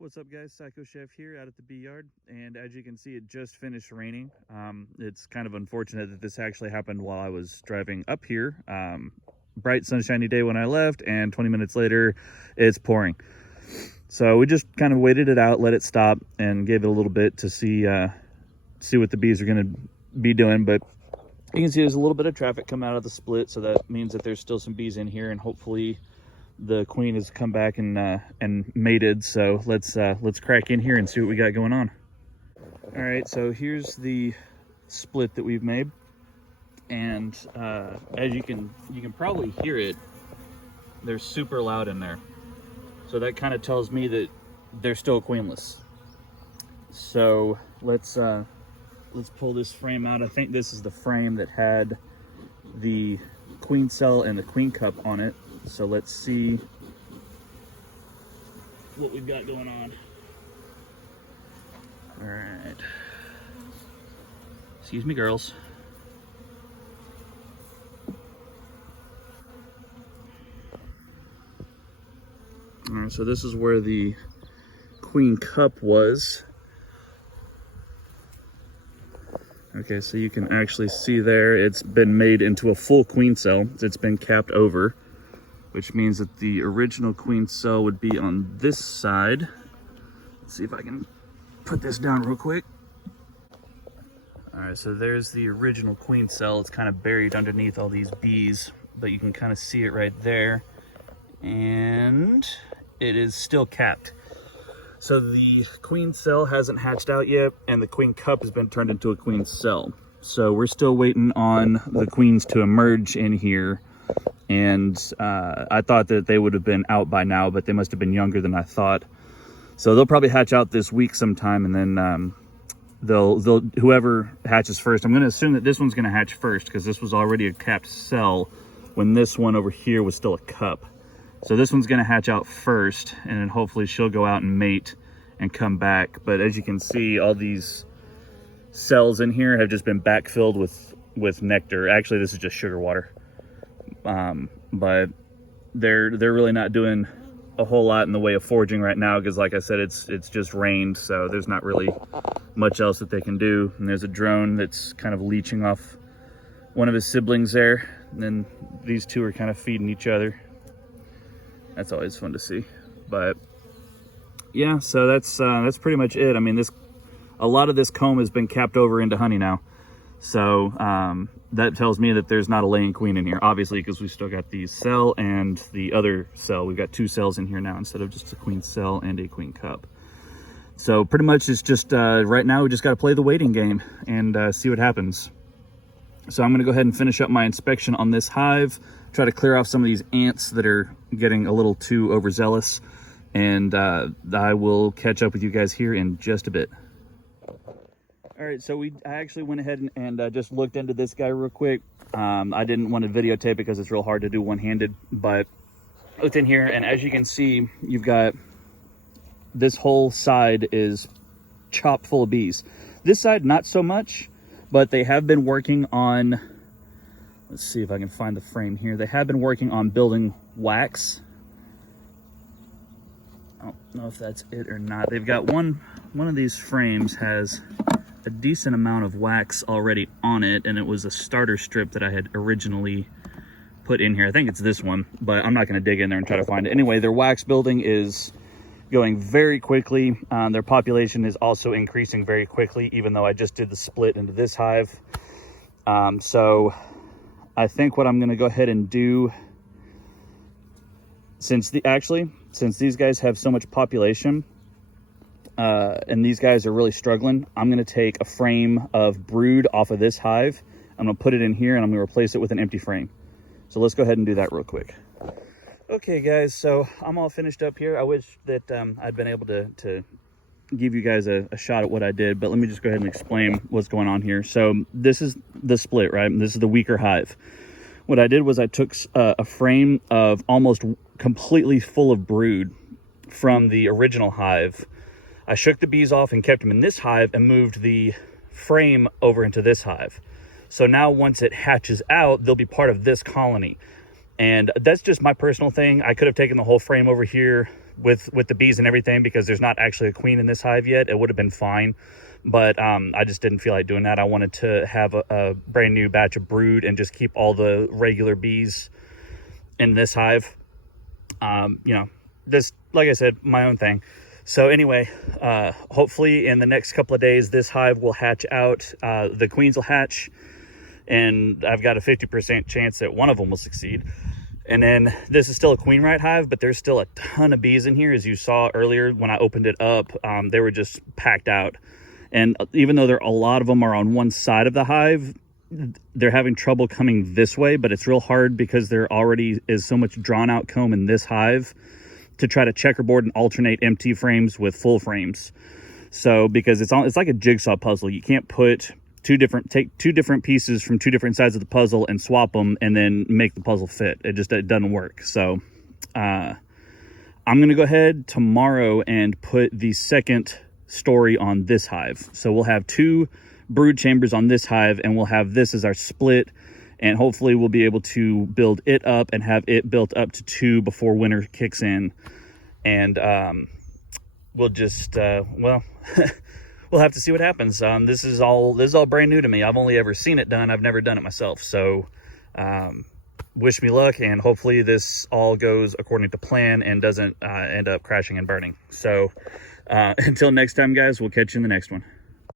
What's up, guys? Psycho Chef here out at the bee yard, and as you can see, it just finished raining. It's kind of unfortunate that this actually happened while I was driving up here. Bright sunshiny day when I left, and 20 minutes later it's pouring. So we just kind of waited it out, let it stop, and gave it a little bit to see what the bees are going to be doing. But you can see there's a little bit of traffic coming out of the split, so that means that there's still some bees in here, and hopefully the queen has come back and mated. So let's crack in here and see what we got going on. All right, so here's the split that we've made, and as you can probably hear it, they're super loud in there. So that kind of tells me that they're still queenless. So let's pull this frame out. I think this is the frame that had the queen cell and the queen cup on it. So let's see what we've got going on. All right. Excuse me, girls. All right, so this is where the queen cup was. Okay, so you can actually see there, it's been made into a full queen cell. It's been capped over, which means that the original queen cell would be on this side. Let's see if I can put this down real quick. All right, so there's the original queen cell. It's kind of buried underneath all these bees, but you can kind of see it right there. And it is still capped. So the queen cell hasn't hatched out yet, and the queen cup has been turned into a queen cell. So we're still waiting on the queens to emerge in here. And I thought that they would have been out by now, but they must have been younger than I thought. So they'll probably hatch out this week sometime, and then whoever hatches first. I'm going to assume that this one's going to hatch first, because this was already a capped cell when this one over here was still a cup. So this one's going to hatch out first, and then hopefully she'll go out and mate and come back. But as you can see, all these cells in here have just been backfilled with nectar. Actually, this is just sugar water. But they're really not doing a whole lot in the way of foraging right now, because like I said, it's just rained, so there's not really much else that they can do. And there's a drone that's kind of leeching off one of his siblings there, and then these two are kind of feeding each other. That's always fun to see. But yeah, so that's pretty much it. I mean, a lot of this comb has been capped over into honey now. So that tells me that there's not a laying queen in here, obviously, because we've still got the cell and the other cell. We've got two cells in here now instead of just a queen cell and a queen cup. So pretty much it's just, right now we just got to play the waiting game and see what happens. So I'm going to go ahead and finish up my inspection on this hive, try to clear off some of these ants that are getting a little too overzealous, and I will catch up with you guys here in just a bit. All right, so I actually went ahead and just looked into this guy real quick. I didn't want to videotape because it's real hard to do one-handed, but looked in here, and as you can see, you've got this whole side is chock full of bees. This side, not so much, but they have been working on, let's see if I can find the frame here. They have been working on building wax. I don't know if that's it or not. They've got one of these frames has a decent amount of wax already on it, and it was a starter strip that I had originally put in here. I think it's this one, but I'm not going to dig in there and try to find it. Anyway, their wax building is going very quickly. Their population is also increasing very quickly, even though I just did the split into this hive. So I think what I'm going to go ahead and do, since these guys have so much population, and these guys are really struggling, I'm going to take a frame of brood off of this hive. I'm going to put it in here, and I'm going to replace it with an empty frame. So let's go ahead and do that real quick. Okay, guys, so I'm all finished up here. I wish that I'd been able to give you guys a shot at what I did, but let me just go ahead and explain what's going on here. So this is the split, right? This is the weaker hive. What I did was I took a frame of almost completely full of brood from the original hive. I shook the bees off and kept them in this hive and moved the frame over into this hive. So now once it hatches out, they'll be part of this colony. And that's just my personal thing. I could have taken the whole frame over here, with the bees and everything, because there's not actually a queen in this hive yet. It would have been fine, but I just didn't feel like doing that. I wanted to have a brand new batch of brood and just keep all the regular bees in this hive. You know, just like I said, my own thing. So anyway, hopefully in the next couple of days, this hive will hatch out. The queens will hatch, and I've got a 50% chance that one of them will succeed. And then this is still a queen right hive, but there's still a ton of bees in here. As you saw earlier when I opened it up, they were just packed out. And even though a lot of them are on one side of the hive, they're having trouble coming this way, but it's real hard because there already is so much drawn out comb in this hive to try to checkerboard and alternate empty frames with full frames. So because it's like a jigsaw puzzle. You can't put take two different pieces from two different sides of the puzzle and swap them and then make the puzzle fit. It doesn't work. So I'm gonna go ahead tomorrow and put the second story on this hive. So we'll have 2 brood chambers on this hive, and we'll have this as our split, and hopefully we'll be able to build it up and have it built up to 2 before winter kicks in. And we'll just well we'll have to see what happens. This is all brand new to me. I've only ever seen it done. I've never done it myself. So wish me luck, and hopefully this all goes according to plan and doesn't end up crashing and burning. So until next time, guys, we'll catch you in the next one.